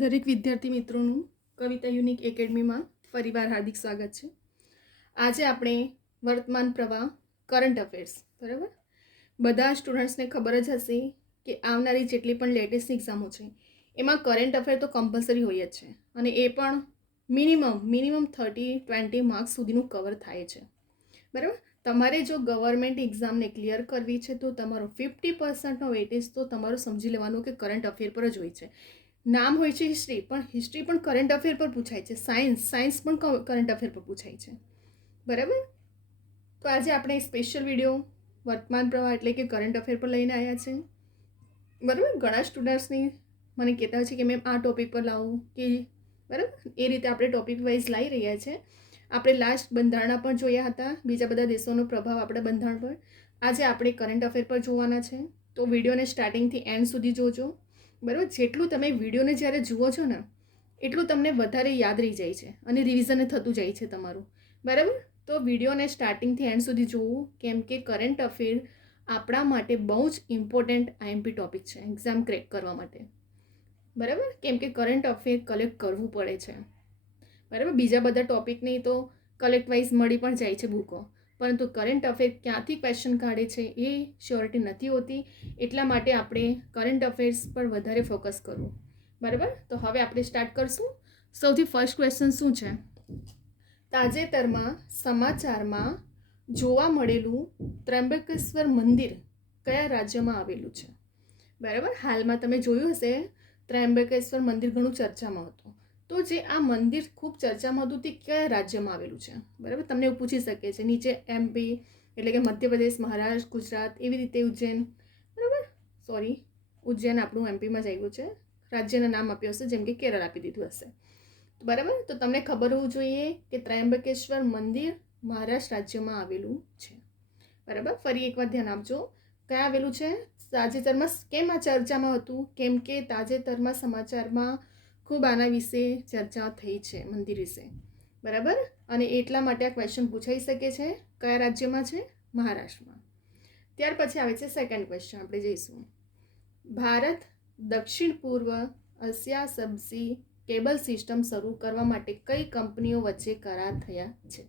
દરેક વિદ્યાર્થી મિત્રોનું કવિતા યુનિક એકેડમીમાં ફરીવાર હાર્દિક સ્વાગત છે. આજે આપણે વર્તમાન પ્રવાહ કરંટ અફેર્સ બરાબર. બધા સ્ટુડન્ટ્સને ખબર જ હશે કે આવનારી જેટલી પણ લેટેસ્ટ એક્ઝામો છે એમાં કરંટ અફેર તો કમ્પલસરી હોય જ છે, અને એ પણ મિનિમમ 30-20 માર્ક્સ સુધીનું કવર થાય છે બરાબર. તમારે જો ગવર્મેન્ટ એક્ઝામને ક્લિયર કરવી છે તો તમારો 50%નો વેટેજ તો તમારું સમજી લેવાનું કે કરંટ અફેર પર જ હોય છે. નામ હોય છે હિસ્ટ્રી, પણ હિસ્ટ્રી પણ કરંટ અફેર પર પૂછાય છે. સાયન્સ પણ કરંટ અફેર પર પૂછાય છે બરાબર. તો આજે આપણે સ્પેશિયલ વિડીયો વર્તમાન પ્રવાહ એટલે કે કરંટ અફેર પર લઈને આવ્યા છે બરાબર. ઘણા સ્ટુડન્ટ્સની મને કહેતા હોય છે કે મેમ આ ટોપિક પર લાવો કે બરાબર. એ રીતે આપણે ટોપિક વાઇઝ લાવી રહ્યા છે. આપણે લાસ્ટ બંધારણા પણ જોયા હતા, બીજા બધા દેશોનો પ્રભાવ આપણા બંધારણ પર. આજે આપણે કરંટ અફેર પર જોવાના છે, તો વિડીયોને સ્ટાર્ટિંગથી એન્ડ સુધી જોજો બરાબર. જેટલું તમે વિડીયોને જ્યારે જુઓ છો ને એટલું તમને વધારે યાદ રહી જાય છે અને રિવિઝન થતું જાય છે તમારું બરાબર. તો વિડીયોને સ્ટાર્ટિંગથી એન્ડ સુધી જોવું, કેમ કે કરંટ અફેર આપણા માટે બહુ જ ઇમ્પોર્ટન્ટ આઈએમપી ટોપિક છે એક્ઝામ ક્રેક કરવા માટે બરાબર. કેમ કે કરંટ અફેર કલેક્ટ કરવું પડે છે બરાબર. બીજા બધા ટોપિકની તો કલેક્ટ વાઇઝ મળી પણ જાય છે બુકો, પરંતુ કરંટ અફેર ક્યાંથી ક્વેશ્ચન કાઢે છે એ શ્યોરિટી નથી હોતી. એટલા માટે આપણે કરંટ અફેર્સ પર વધારે ફોકસ કરવું બરાબર. તો હવે આપણે સ્ટાર્ટ કરશું. સૌથી ફર્સ્ટ ક્વેશ્ચન શું છે? તાજેતરમાં સમાચારમાં જોવા મળેલું ત્રંબકેશ્વર મંદિર કયા રાજ્યમાં આવેલું છે બરાબર. હાલમાં તમે જોયું હશે ત્રંબકેશ્વર મંદિર ઘણું ચર્ચામાં હતું. તો જે આ મંદિર ખૂબ ચર્ચામાં હતું તે કયા રાજ્યમાં આવેલું છે બરાબર. તમને એવું પૂછી શકે છે. નીચે એમપી એટલે કે મધ્યપ્રદેશ, મહારાષ્ટ્ર, ગુજરાત, એવી રીતે ઉજ્જૈન બરાબર. ઉજ્જૈન આપણું એમપીમાં જ આવ્યું છે. રાજ્યનું નામ આપ્યું હશે, જેમ કે કેરળ આપી દીધું હશે બરાબર. તો તમને ખબર હોવું જોઈએ કે ત્રંબકેશ્વર મંદિર મહારાષ્ટ્ર રાજ્યમાં આવેલું છે બરાબર. ફરી એકવાર ધ્યાન આપજો, ક્યાં આવેલું છે. તાજેતરમાં કેમ આ ચર્ચામાં હતું? કેમ કે તાજેતરમાં સમાચારમાં ખૂબ આના વિશે ચર્ચા થઈ છે, મંદિર વિશે બરાબર. અને એટલા માટે આ ક્વેશ્ચન પૂછાઈ શકે છે. કયા રાજ્યમાં છે? મહારાષ્ટ્રમાં. ત્યાર પછી આવે છે સેકન્ડ ક્વેશ્ચન. આપણે જઈશું. ભારત દક્ષિણ પૂર્વ એશિયા સબસી કેબલ સિસ્ટમ શરૂ કરવા માટે કઈ કંપનીઓ વચ્ચે કરાર થયા છે?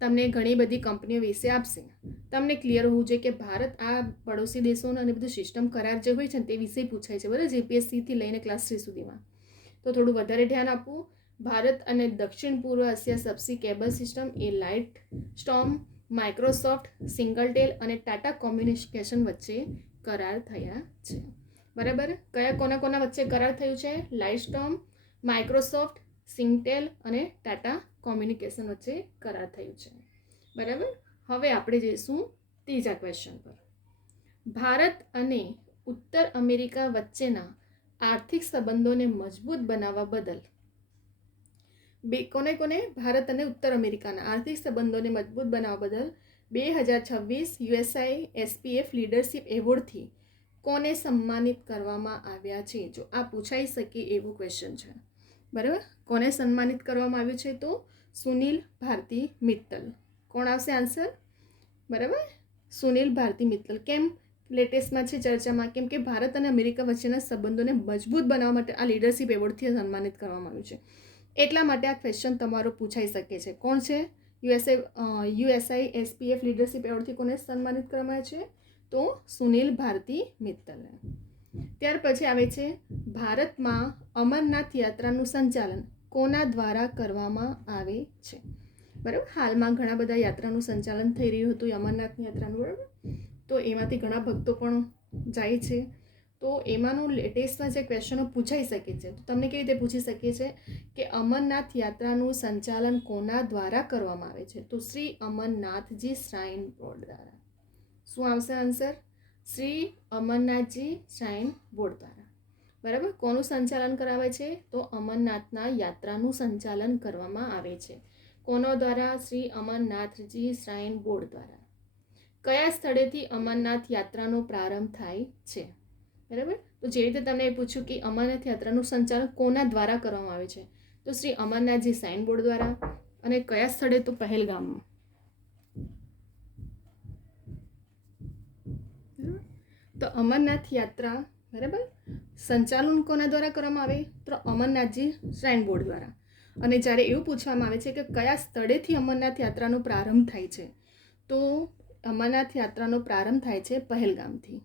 તમને ઘણી બધી કંપનીઓ વિશે આપશે. તમને ક્લિયર હોવું જોઈએ કે ભારત આ પડોશી દેશોનો અને બધું સિસ્ટમ કરાર જે હોય છે ને તે વિશે પૂછાય છે બરાબર, જીપીએસસીથી લઈને ક્લાસ 3 સુધીમાં. તો થોડું વધારે ધ્યાન આપવું. ભારત અને દક્ષિણ પૂર્વ એશિયા સબસી કેબલ સિસ્ટમ એ લાઇટ સ્ટોર્મ, માઇક્રોસોફ્ટ, સિંગલટેલ અને ટાટા કોમ્યુનિકેશન વચ્ચે કરાર થયા છે બરાબર. કોના વચ્ચે કરાર થયું છે? લાઇટસ્ટોર્મ, માઇક્રોસોફ્ટ, સિંગટેલ અને ટાટા કોમ્યુનિકેશન વચ્ચે કરાર થયું છે બરાબર. હવે આપણે જઈશું ત્રીજા ક્વેશ્ચન પર. ભારત અને ઉત્તર અમેરિકા વચ્ચેના આર્થિક સંબંધોને મજબૂત બનાવવા બદલ કોને ભારત અને ઉત્તર અમેરિકાના આર્થિક સંબંધોને મજબૂત બનાવવા બદલ 2026 યુએસઆઈ એસપીએફ લીડરશિપ એવોર્ડથી કોને સન્માનિત કરવામાં આવ્યા છે? જો આ પૂછાઈ શકે એવું ક્વેશ્ચન છે બરાબર. કોને સન્માનિત કરવામાં આવ્યું છે? તો સુનિલ ભારતી મિત્તલ. કોણ આવશે આન્સર બરાબર? સુનિલ ભારતી મિત્તલ. કેમ લેટેસ્ટમાં છે ચર્ચામાં? કેમ કે ભારત અને અમેરિકા વચ્ચેના સંબંધોને મજબૂત બનાવવા માટે આ લીડરશિપ એવોર્ડથી સન્માનિત કરવામાં આવ્યું છે. એટલા માટે આ ક્વેશ્ચન તમારો પૂછાઈ શકે છે. કોણ છે? યુએસઆઈ એસપીએફ લીડરશિપ એવોર્ડથી કોને સન્માનિત કરવામાં આવે છે? તો સુનિલ ભારતી મિત્તલને. ત્યાર પછી આવે છે ભારતમાં અમરનાથ યાત્રાનું સંચાલન કોના દ્વારા કરવામાં આવે છે બરાબર. હાલમાં ઘણા બધા યાત્રાનું સંચાલન થઈ રહ્યું હતું અમરનાથની યાત્રાનું બરાબર. તો એમાંથી ઘણા ભક્તો પણ જાય છે. તો એમાંનું લેટેસ્ટમાં જે ક્વેશ્ચનો પૂછાઈ શકે છે, તો તમને કેવી રીતે પૂછી શકીએ છે કે અમરનાથ યાત્રાનું સંચાલન કોના દ્વારા કરવામાં આવે છે? તો શ્રી અમરનાથજી શ્રાઇન બોર્ડ દ્વારા. શું આવશે આન્સર? શ્રી અમરનાથજી શ્રાઇન બોર્ડ દ્વારા બરાબર. કોનું સંચાલન કરાવે છે? તો અમરનાથના યાત્રાનું સંચાલન કરવામાં આવે છે. કોનો દ્વારા? શ્રી અમરનાથજી શ્રાઇન બોર્ડ દ્વારા. કયા સ્થળેથી અમરનાથ યાત્રાનો પ્રારંભ થાય છે બરાબર. તો જે રીતે તમને પૂછ્યું કે અમરનાથ યાત્રાનું સંચાલન કોના દ્વારા કરવામાં આવે છે, તો શ્રી અમરનાથજી શ્રાઇન બોર્ડ દ્વારા. અને કયા સ્થળે? તો પહેલગામમાં. તો અમરનાથ યાત્રા બરાબર સંચાલન કોના દ્વારા કરવામાં આવે? તો અમરનાથજી શ્રાઇન બોર્ડ દ્વારા. અને જ્યારે એવું પૂછવામાં આવે છે કે કયા સ્થળેથી અમરનાથ યાત્રાનો પ્રારંભ થાય છે, તો અમરનાથ યાત્રાનો પ્રારંભ થાય છે પહેલગામથી.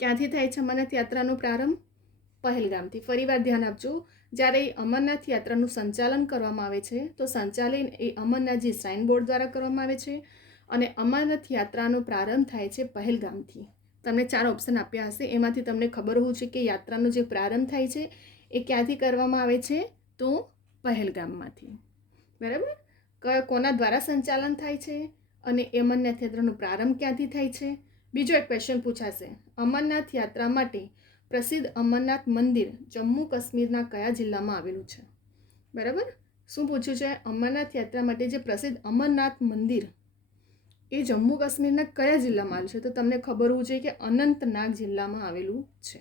ક્યાંથી થાય છે અમરનાથ યાત્રાનો પ્રારંભ? પહેલગામથી. ફરીવાર ધ્યાન આપજો, જ્યારે અમરનાથ યાત્રાનું સંચાલન કરવામાં આવે છે તો સંચાલન એ અમરનાથજી શ્રાઇન બોર્ડ દ્વારા કરવામાં આવે છે અને અમરનાથ યાત્રાનો પ્રારંભ થાય છે પહેલગામથી. તમને 4 ઓપ્શન આપ્યા હશે, એમાંથી તમને ખબર હોવું છે કે યાત્રાનો જે પ્રારંભ થાય છે એ ક્યાંથી કરવામાં આવે છે? તો પહેલગામમાંથી. બરાબર. કોના દ્વારા સંચાલન થાય છે અને અમરનાથ યાત્રાનો પ્રારંભ ક્યાંથી થાય છે? બીજો એક ક્વેશ્ચન પૂછાશે, અમરનાથ યાત્રા માટે પ્રસિદ્ધ અમરનાથ મંદિર જમ્મુ કાશ્મીરના કયા જિલ્લામાં આવેલું છે? બરાબર. શું પૂછ્યું છે? અમરનાથ યાત્રા માટે જે પ્રસિદ્ધ અમરનાથ મંદિર એ જમ્મુ કાશ્મીરના કયા જિલ્લામાં આવેલું છે? તો તમને ખબર હોવું જોઈએ કે અનંતનાગ જિલ્લામાં આવેલું છે.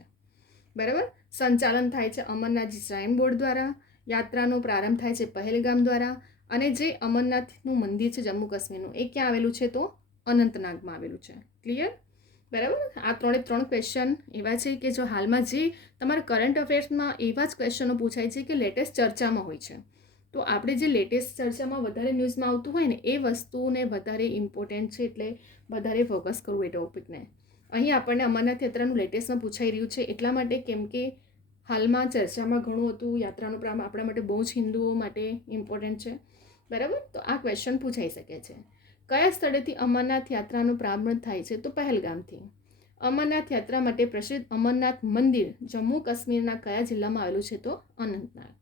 બરાબર. સંચાલન થાય છે અમરનાથજી શ્રાઇન બોર્ડ દ્વારા, યાત્રાનો પ્રારંભ થાય છે પહેલગામ દ્વારા, અને જે અમરનાથનું મંદિર છે જમ્મુ કાશ્મીરનું એ ક્યાં આવેલું છે? તો અનંતનાગમાં આવેલું છે. ક્લિયર? બરાબર. આ 3 ક્વેશ્ચન એવા છે કે જો હાલમાં જે તમારા કરંટ અફેર્સમાં એવા જ ક્વેશ્ચનો પૂછાય છે કે લેટેસ્ટ ચર્ચામાં હોય છે. તો આપણે જે લેટેસ્ટ ચર્ચામાં વધારે ન્યૂઝમાં આવતું હોય ને એ વસ્તુને વધારે ઇમ્પોર્ટન્ટ છે, એટલે વધારે ફોકસ કરવું એ ટોપિકને. અહીં આપણને અમરનાથ યાત્રાનું લેટેસ્ટમાં પૂછાઈ રહ્યું છે એટલા માટે કેમ કે હાલમાં ચર્ચામાં ઘણું હતું. યાત્રાનો પ્રારંભ આપણા માટે બહુ જ હિન્દુઓ માટે ઇમ્પોર્ટન્ટ છે. બરાબર. તો આ ક્વેશ્ચન પૂછાઈ શકે છે. કયા સ્થળેથી અમરનાથ યાત્રાનો પ્રારંભ થાય છે? તો પહેલગામથી. અમરનાથ યાત્રા માટે પ્રસિદ્ધ અમરનાથ મંદિર જમ્મુ કાશ્મીરના કયા જિલ્લામાં આવેલું છે? તો અનંતનાગ.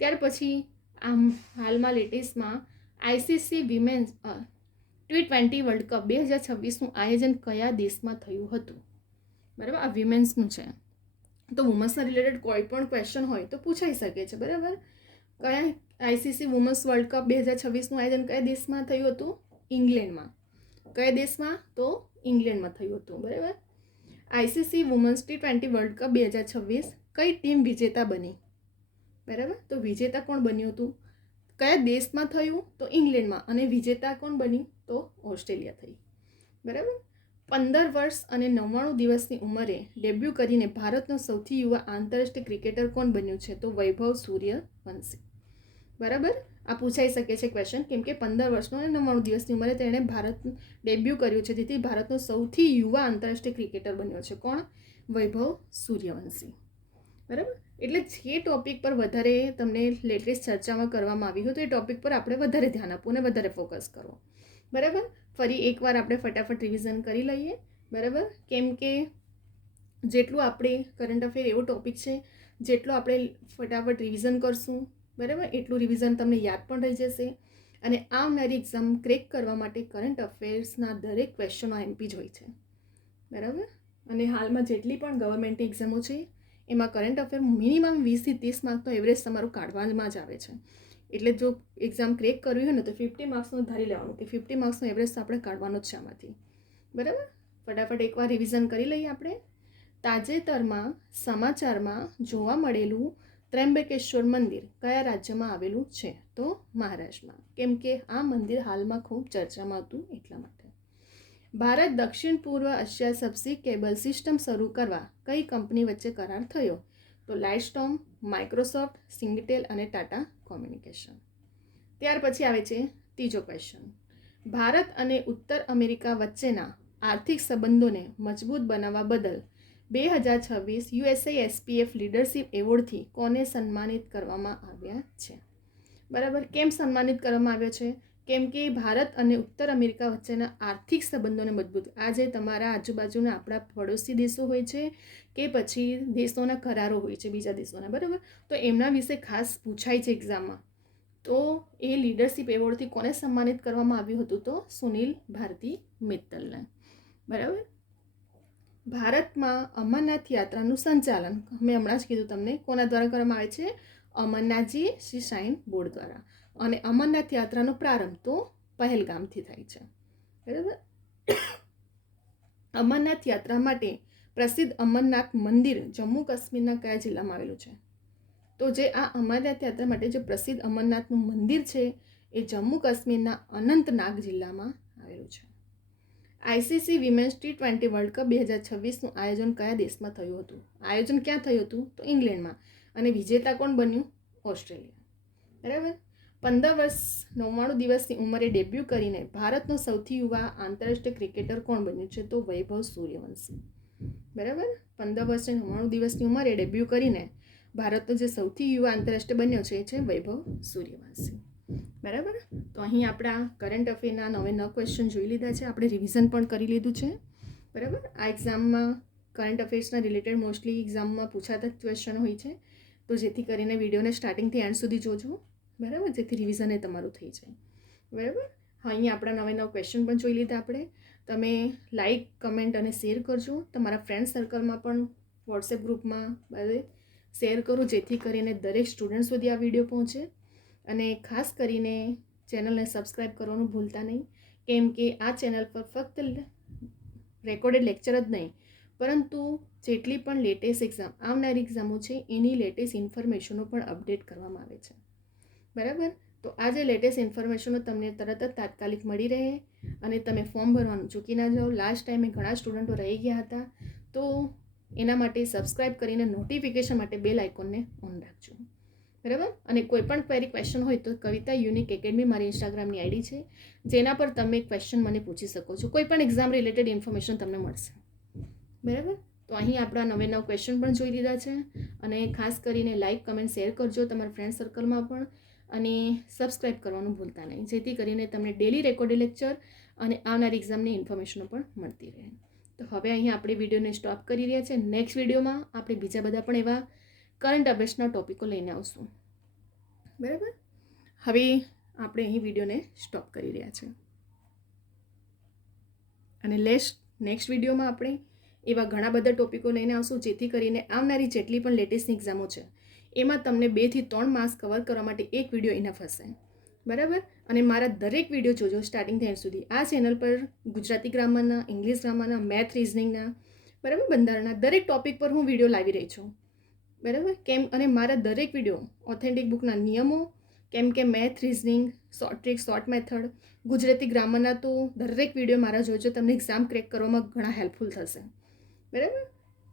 ત્યાર પછી આમ હાલમાં લેટેસ્ટમાં ICC women's T20 world cup 2026નું આયોજન કયા દેશમાં થયું હતું? બરાબર. આ વિમેન્સનું છે તો વુમન્સના રિલેટેડ કોઈ પણ ક્વેશ્ચન હોય તો પૂછાઈ શકે છે. બરાબર. કયા આઈસીસી વુમન્સ વર્લ્ડ કપ 2026નું આયોજન કયા દેશમાં થયું હતું? ઇંગ્લેન્ડમાં. કયા દેશમાં? તો ઇંગ્લેન્ડમાં થયું હતું. બરાબર. ICC women's T20 world cup 2026 કઈ ટીમ વિજેતા બની? બરાબર. તો વિજેતા કોણ બન્યું હતું? કયા દેશમાં થયું? તો ઇંગ્લેન્ડમાં. અને વિજેતા કોણ બની? તો ઓસ્ટ્રેલિયા થઈ. બરાબર. 15 વર્ષ અને 99 દિવસની ઉંમરે ડેબ્યુ કરીને ભારતનો સૌથી યુવા આંતરરાષ્ટ્રીય ક્રિકેટર કોણ બન્યું છે? તો વૈભવ સૂર્યવંશી. બરાબર. આ પૂછાઈ શકે છે ક્વેશ્ચન કેમ કે 15 વર્ષનો અને 99 દિવસની ઉંમરે તેણે ભારત ડેબ્યુ કર્યું છે, જેથી ભારતનો સૌથી યુવા આંતરરાષ્ટ્રીય ક્રિકેટર બન્યો છે. કોણ? વૈભવ સૂર્યવંશી. બરાબર. એટલે જે ટોપિક પર વધારે તમને લેટેસ્ટ ચર્ચામાં કરવામાં આવી હોય તો એ ટોપિક પર આપણે વધારે ધ્યાન આપવું અને વધારે ફોકસ કરવો. બરાબર. ફરી એકવાર આપણે ફટાફટ રિવિઝન કરી લઈએ. બરાબર. કેમ કે જેટલું આપણે કરંટ અફેર એવો ટોપિક છે, જેટલું આપણે ફટાફટ રિવિઝન કરશું બરાબર એટલું રિવિઝન તમને યાદ પણ રહી જશે. અને આવનારી એક્ઝામ ક્રેક કરવા માટે કરંટ અફેર્સના દરેક ક્વેશ્ચનો એમપી જ હોય છે. બરાબર. અને હાલમાં જેટલી પણ ગવર્મેન્ટની એક્ઝામો છે એમાં કરંટ અફેર મિનિમમ 20 થી 30 માર્કનો એવરેજ તમારું કાઢવામાં જ આવે છે. એટલે જો એક્ઝામ ક્રેક કરવી હોય ને તો 50 માર્ક્સનું ધારી લેવાનું કે 50 માર્ક્સનો એવરેજ તો આપણે કાઢવાનો જ છે આમાંથી. બરાબર. ફટાફટ એકવાર રિવિઝન કરી લઈએ આપણે. તાજેતરમાં સમાચારમાં જોવા મળેલું ત્રંબકેશ્વર મંદિર કયા રાજ્યમાં આવેલું છે? તો મહારાષ્ટ્રમાં. કેમ કે આ મંદિર હાલમાં ખૂબ ચર્ચામાં હતું એટલા માટે. ભારત દક્ષિણ પૂર્વ એશિયા સબસી કેબલ સિસ્ટમ શરૂ કરવા કઈ કંપની વચ્ચે કરાર થયો? તો લાઇટસ્ટોમ, માઇક્રોસોફ્ટ, સિંગટેલ અને ટાટા કોમ્યુનિકેશન. ત્યાર પછી આવે છે ત્રીજો ક્વેશ્ચન. ભારત અને ઉત્તર અમેરિકા વચ્ચેના આર્થિક સંબંધોને મજબૂત બનાવવા બદલ 2026 USASPF લીડરશિપ એવોર્ડથી કોને સન્માનિત કરવામાં આવ્યા છે? બરાબર. કેમ સન્માનિત કરવામાં આવ્યો છે? કેમ કે ભારત અને ઉત્તર અમેરિકા વચ્ચેના આર્થિક સંબંધોને મજબૂત, આ જે તમારા આજુબાજુના આપણા પડોશી દેશો હોય છે કે પછી દેશોના કરારો હોય છે બીજા દેશોના, બરાબર, તો એમના વિશે ખાસ પૂછાય છે એક્ઝામમાં. તો એ લીડરશિપ એવોર્ડથી કોને સન્માનિત કરવામાં આવ્યું હતું? તો સુનિલ ભારતી મિત્તલને. બરાબર. ભારતમાં અમરનાથ યાત્રાનું સંચાલન મેં હમણાં જ કીધું તમને કોના દ્વારા કરવામાં આવે છે? અમરનાથજી શ્રી શ્રાઇન બોર્ડ દ્વારા. અને અમરનાથ યાત્રાનો પ્રારંભ તો પહેલગામથી થાય છે. બરાબર. અમરનાથ યાત્રા માટે પ્રસિદ્ધ અમરનાથ મંદિર જમ્મુ કાશ્મીરના કયા જિલ્લામાં આવેલું છે? તો જે આ અમરનાથ યાત્રા માટે જે પ્રસિદ્ધ અમરનાથનું મંદિર છે એ જમ્મુ કાશ્મીરના અનંતનાગ જિલ્લામાં આવેલું છે. ICC women's T20 world cup 2026નું આયોજન કયા દેશમાં થયું હતું? આયોજન ક્યાં થયું હતું? તો ઇંગ્લેન્ડમાં. અને વિજેતા કોણ બન્યું? ઓસ્ટ્રેલિયા. બરાબર. 15 વર્ષ 99 દિવસની ઉંમરે ડેબ્યુ કરીને ભારતનો સૌથી યુવા આંતરરાષ્ટ્રીય ક્રિકેટર કોણ બન્યું છે? તો વૈભવ સૂર્યવંશી. બરાબર. 15 વર્ષ 99 દિવસની ઉંમરે ડેબ્યુ કરીને ભારતનો જે સૌથી યુવા આંતરરાષ્ટ્રીય બન્યો છે એ છે વૈભવ સૂર્યવંશી. બરાબર. તો અહીં આપણા કરંટ અફેરના 9 ક્વેશ્ચન જોઈ લીધા છે. આપણે રિવિઝન પણ કરી લીધું છે. બરાબર. આ એક્ઝામમાં કરંટ અફેર્સના રિલેટેડ મોસ્ટલી એક્ઝામમાં પૂછાતા ક્વેશ્ચન હોય છે, તો જેથી કરીને વિડીયોને સ્ટાર્ટિંગથી એન્ડ સુધી જોજો. બરાબર. જેથી રિવિઝન એ તમારું થઈ જાય. બરાબર. હા, અહીં આપણા 9 ક્વેશ્ચન પણ જોઈ લીધા આપણે. તમે લાઈક, કમેન્ટ અને શેર કરજો. તમારા ફ્રેન્ડ સર્કલમાં પણ વોટ્સએપ ગ્રુપમાં બધે શેર કરો, જેથી કરીને દરેક સ્ટુડન્ટ સુધી આ વિડીયો પહોંચે. અને ખાસ કરીને ચેનલને સબસ્ક્રાઈબ કરવાનું ભૂલતા નહીં, કેમ કે આ ચેનલ પર ફક્ત રેકોર્ડેડ લેક્ચર જ નહીં, પરંતુ જેટલી પણ લેટેસ્ટ એક્ઝામ આવનારી એક્ઝામો છે એની લેટેસ્ટ ઇન્ફોર્મેશનો પણ અપડેટ કરવામાં આવે છે. બરાબર. તો આ જે લેટેસ્ટ ઇન્ફોર્મેશનો તમને તરત જ તાત્કાલિક મળી રહે અને તમે ફોર્મ ભરવાનું ચૂકી ના જાઓ. લાસ્ટ ટાઈમે ઘણા સ્ટુડન્ટો રહી ગયા હતા, તો એના માટે સબસ્ક્રાઈબ કરીને નોટિફિકેશન માટે બેલ આઇકોનને ઓન રાખજો. બરાબર. અને કોઈ પણ ક્વેરી ક્વેશ્ચન હોય તો કવિતા યુનિક એકેડમી મારી ઇન્સ્ટાગ્રામની આઈડી છે, જેના પર તમે ક્વેશ્ચન મને પૂછી શકો છો. કોઈ પણ એક્ઝામ રિલેટેડ ઇન્ફોર્મેશન તમને મળશે. બરાબર. તો અહીં આપણા 9 ક્વેશ્ચન પણ જોઈ લીધા છે. અને ખાસ કરીને લાઈક, કમેન્ટ, શેર કરજો તમારા ફ્રેન્ડ સર્કલમાં પણ, અને સબસ્ક્રાઈબ કરવાનું ભૂલતા નહીં, જેથી કરીને તમને ડેલી રેકોર્ડેડ લેક્ચર અને આવનારી એક્ઝામની ઇન્ફોર્મેશનો પણ મળતી રહે. તો હવે અહીં આપણે વિડીયોને સ્ટોપ કરી રહ્યા છીએ. નેક્સ્ટ વિડીયોમાં આપણે બીજા બધા પણ એવા કરંટ અફેર્સના ટોપિકો લઈને આવશું. બરાબર. હવે આપણે અહીં વિડીયોને સ્ટોપ કરી રહ્યા છીએ. અને નેક્સ્ટ વિડીયોમાં આપણે એવા ઘણા બધા ટોપિકો લઈને આવશું, જેથી કરીને આવનારી જેટલી પણ લેટેસ્ટ એક્ઝામો છે એમાં તમને 2 થી 3 માર્ક્સ કવર કરવા માટે એક વિડીયો ઇનફ હશે. બરાબર. અને મારા દરેક વિડીયો જોજો સ્ટાર્ટિંગથી એન્ડ સુધી. આ ચેનલ પર ગુજરાતી ગ્રામરના, ઇંગ્લિશ ગ્રામરના, મેથ, રીઝનિંગના, બરાબર, બંધારણના દરેક ટોપિક પર હું વિડીયો લાવી રહી છું. બરાબર. કેમ? અને મારા દરેક વિડીયો ઓથેન્ટિક બુકના નિયમો, કેમ કે math, reasoning, short trick, short method, Gujarati ગ્રામરના, તો દરેક વિડીયો મારા જોજો. તમને એક્ઝામ ક્રેક કરવામાં ઘણા હેલ્પફુલ થશે. બરાબર.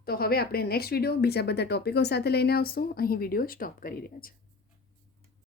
તો હવે આપણે નેક્સ્ટ વિડીયો બીજા બધા ટોપિકો સાથે લઈને આવશું. અહીં વિડીયો સ્ટોપ કરી રહ્યા છે.